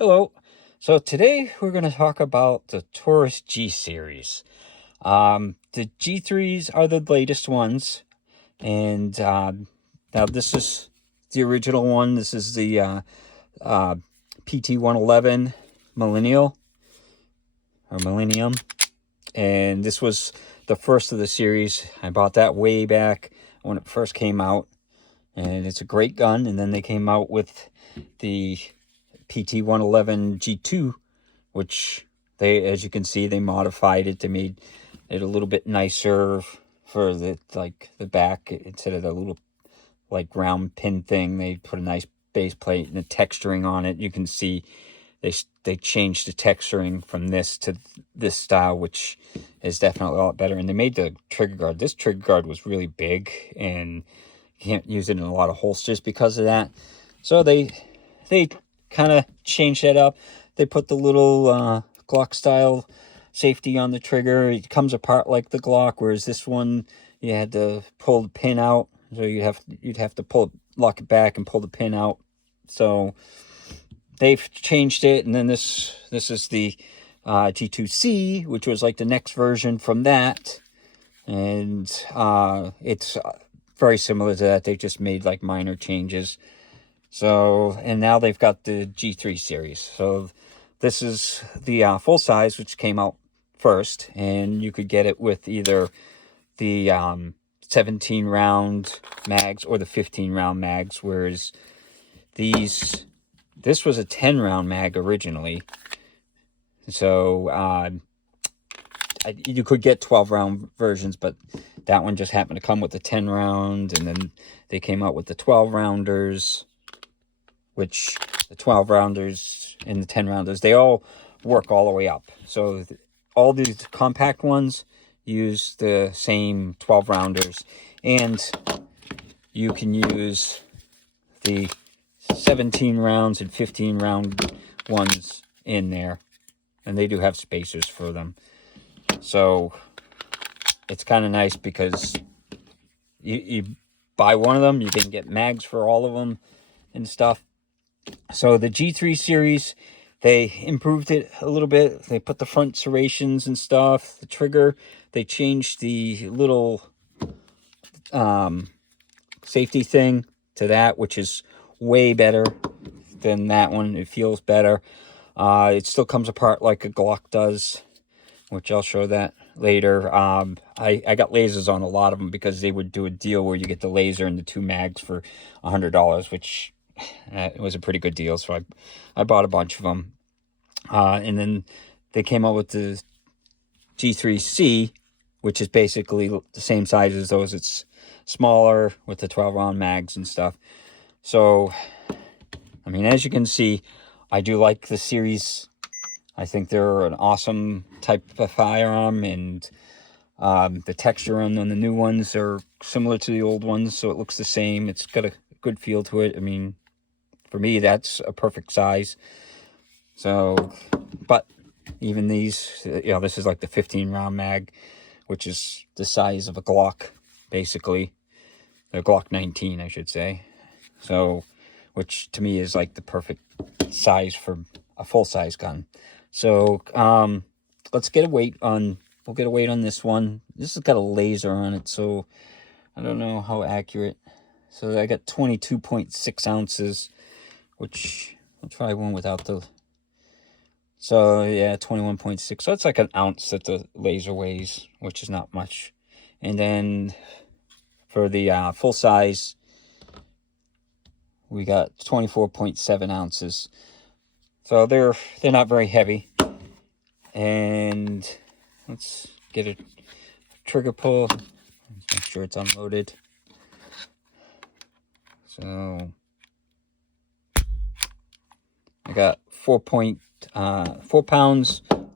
Hello. So today we're going to talk about the Taurus G series. The G3s are the latest ones, and now this is the original one. This is the PT-111 Millennial or Millennium, and this was the first of the series. I bought that way back when it first came out, and it's a great gun. And then they came out with the PT-111 G2, which they, as you can see, they modified it. They made it a little bit nicer for the back. Instead of the little round pin thing, they put a nice base plate and the texturing on it. You can see they changed the texturing from this to this style, which is definitely a lot better. And they made the trigger guard. This trigger guard was really big, and you can't use it in a lot of holsters because of that. So they kind of changed that up. They put the little Glock style safety on the trigger. It comes apart like the Glock, whereas this one you had to pull the pin out. So you'd have to lock it back and pull the pin out. So they've changed it. And then this is the G2C, which was like the next version from that, and it's very similar to that. They just made like minor changes. So, and now they've got the G3 series. So this is the full size, which came out first, and you could get it with either the 17 round mags or the 15 round mags, whereas this was a 10 round mag originally. So you could get 12 round versions, but that one just happened to come with the 10 round, and then they came out with the 12 rounders, which the 12 rounders and the 10 rounders, they all work all the way up. So all these compact ones use the same 12 rounders, and you can use the 17 rounds and 15 round ones in there, and they do have spacers for them. So it's kind of nice because you buy one of them, you can get mags for all of them and stuff. So the G3 series, they improved it a little bit. They put the front serrations and stuff. The trigger, they changed the little safety thing to that, which is way better than that one. It feels better. It still comes apart like a Glock does, which I'll show that later. I got lasers on a lot of them because they would do a deal where you get the laser and the 2 mags for $100, which it was a pretty good deal. So I bought a bunch of them. And then they came out with the G3C, which is basically the same size as those. It's smaller with the 12 round mags and stuff. So, I mean, as you can see, I do like the series. I think they're an awesome type of firearm, and the texture on the new ones are similar to the old ones, so it looks the same. It's got a good feel to it. I mean, for me, that's a perfect size. So, but even these, this is like the 15 round mag, which is the size of a Glock, basically. A Glock 19, I should say. So, which to me is like the perfect size for a full-size gun. So, let's get a weight on, we'll get a weight on this one. This has got a laser on it, so I don't know how accurate. So I got 22.6 ounces, which I'll try one without the, so yeah, 21.6. So it's like an ounce that the laser weighs, which is not much. And then for the full size, we got 24.7 ounces. So they're not very heavy. And let's get a trigger pull. Let's make sure it's unloaded. So I got 4 pounds,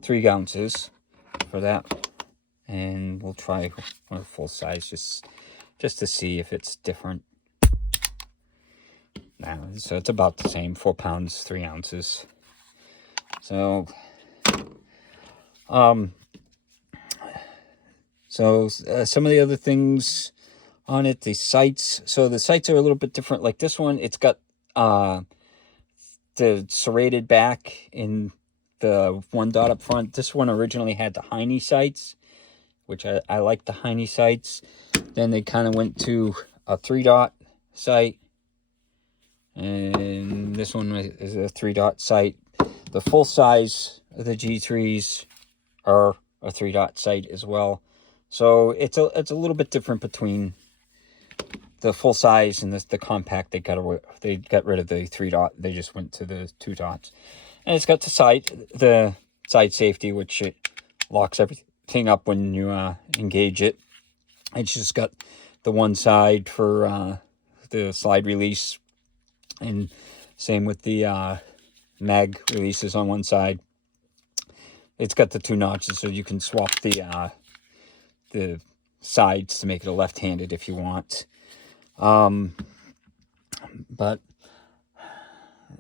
3 ounces for that. And we'll try one full size just to see if it's different. Now, so it's about the same, 4 pounds, 3 ounces. So, some of the other things on it, the sights. So the sights are a little bit different. Like this one, it's got the serrated back in the one dot up front. This one originally had the Heine sights, which I like the Heine sights. Then they kind of went to a 3-dot sight, and this one is a 3-dot sight. The full size of the G3s are a 3-dot sight as well. So it's a little bit different between the full size and the compact. They got rid of the 3-dot. They just went to the 2 dots. And it's got the side safety, which it locks everything up when you engage it. It's just got the one side for the slide release, and same with the mag releases on one side. It's got the 2 notches, so you can swap the sides to make it a left-handed if you want. But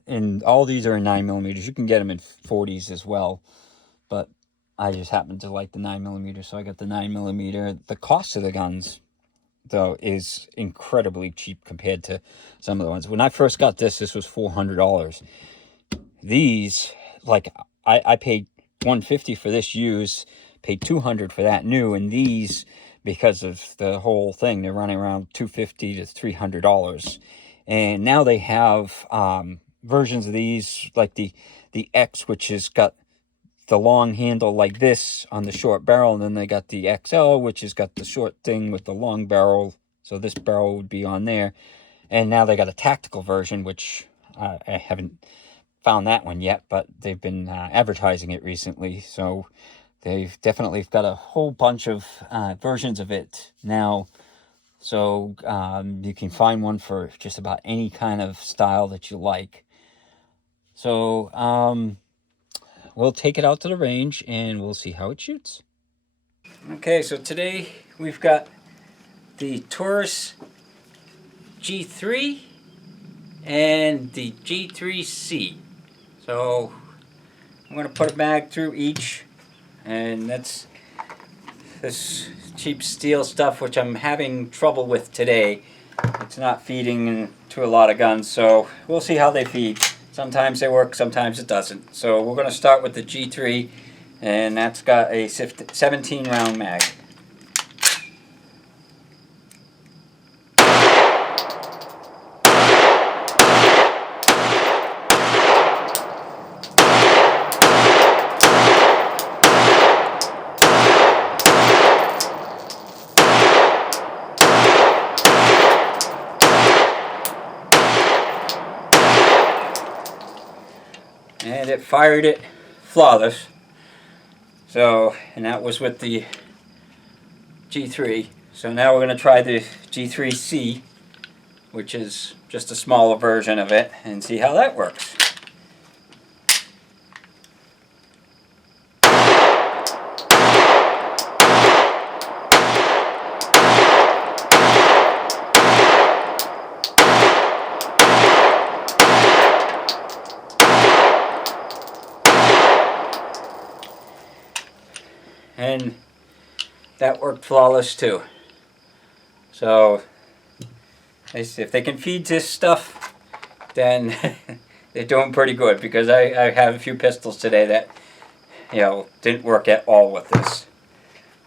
and all these are in 9mm. You can get them in 40s as well, but I just happen to like the 9mm, so I got the 9mm. The cost of the guns, though, is incredibly cheap compared to some of the ones. When I first got this was $400. These, like, I paid $150 for this used, paid $200 for that new, and these, because of the whole thing, they're running around $250 to $300. And now they have versions of these, like the X, which has got the long handle like this on the short barrel, and then they got the XL, which has got the short thing with the long barrel, so this barrel would be on there. And now they got a tactical version, which I haven't found that one yet, but they've been advertising it recently, so they've definitely got a whole bunch of versions of it now. So you can find one for just about any kind of style that you like. So we'll take it out to the range and we'll see how it shoots. Okay, so today we've got the Taurus G3 and the G3C. So I'm going to put a mag through each, and that's this cheap steel stuff, which I'm having trouble with today. It's not feeding to a lot of guns, so we'll see how they feed. Sometimes they work, sometimes it doesn't. So we're going to start with the G3, and that's got a 17 round mag. And it fired it flawless. So, and that was with the G3. So now we're going to try the G3C, which is just a smaller version of it, and see how that works. And that worked flawless too. So if they can feed this stuff, then they're doing pretty good, because I have a few pistols today that, you know, didn't work at all with this.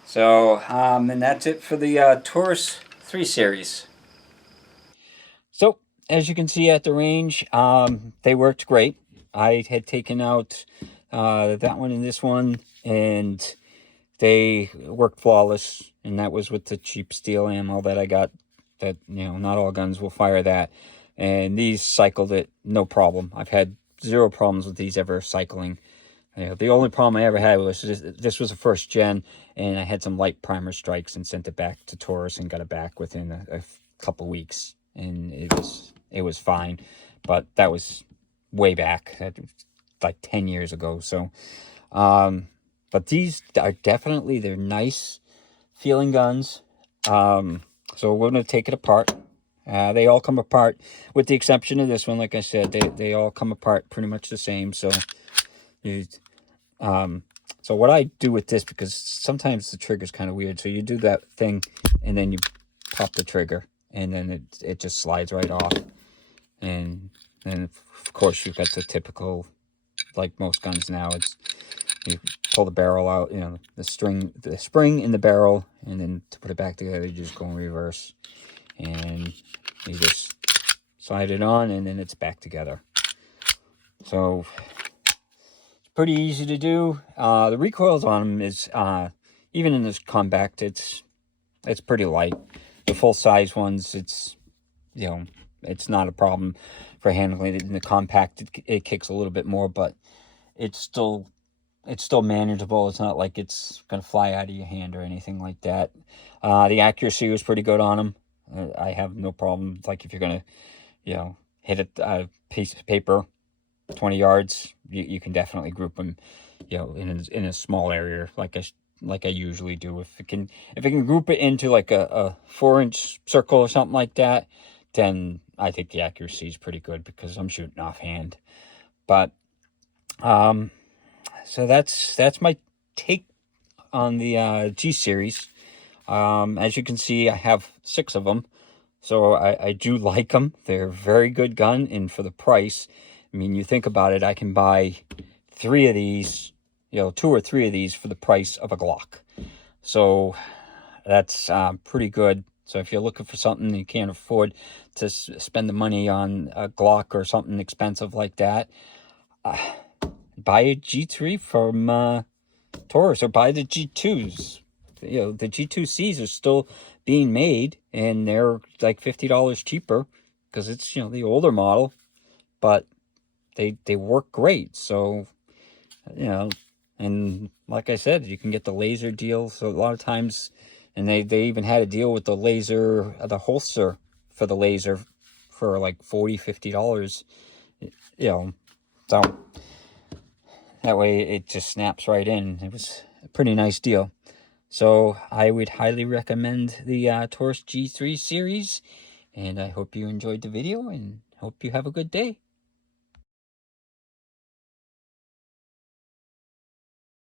So and that's it for the Taurus 3 series. So as you can see at the range, they worked great. I had taken out that one and this one, and they worked flawless, and that was with the cheap steel ammo that I got. That, you know, not all guns will fire that, and these cycled it no problem. I've had zero problems with these ever cycling. You know, the only problem I ever had was this was a first gen, and I had some light primer strikes and sent it back to Taurus and got it back within a couple weeks, and it was fine. But that was way back, like 10 years ago. So but these are definitely, they're nice feeling guns. So we're going to take it apart. They all come apart, with the exception of this one. Like I said, they all come apart pretty much the same. So so what I do with this, because sometimes the trigger's kind of weird, so you do that thing and then you pop the trigger, and then it just slides right off. And And of course, you've got the typical, like most guns now, it's you pull the barrel out, you know, the spring in the barrel, and then to put it back together, you just go in reverse, and you just slide it on, and then it's back together. So it's pretty easy to do. The recoils on them is even in this compact, it's pretty light. The full size ones, it's, you know, it's not a problem for handling it. In the compact, it kicks a little bit more, but it's still manageable. It's not like it's gonna fly out of your hand or anything like that. The accuracy was pretty good on them. I have no problem. Like if you're gonna, you know, hit a piece of paper 20 yards, you can definitely group them, you know, in a small area like I usually do. If it can group it into like a 4-inch circle or something like that, then I think the accuracy is pretty good because I'm shooting offhand. But so that's my take on the G series. As you can see, I have 6 of them, so I do like them. They're a very good gun, and for the price, I mean, you think about it, I can buy 3 of these, you know, 2 or 3 of these for the price of a Glock. So that's pretty good. So if you're looking for something you can't afford to spend the money on a Glock or something expensive like that, buy a G3 from Taurus, or buy the G2s. You know, the G2Cs are still being made, and they're like $50 cheaper because it's, you know, the older model, but they work great. So, you know, and like I said, you can get the laser deal. So a lot of times, and they even had a deal with the laser, the holster for the laser for like $40-50, you know. So that way it just snaps right in. It was a pretty nice deal. So I would highly recommend the Taurus G3 series, and I hope you enjoyed the video and hope you have a good day.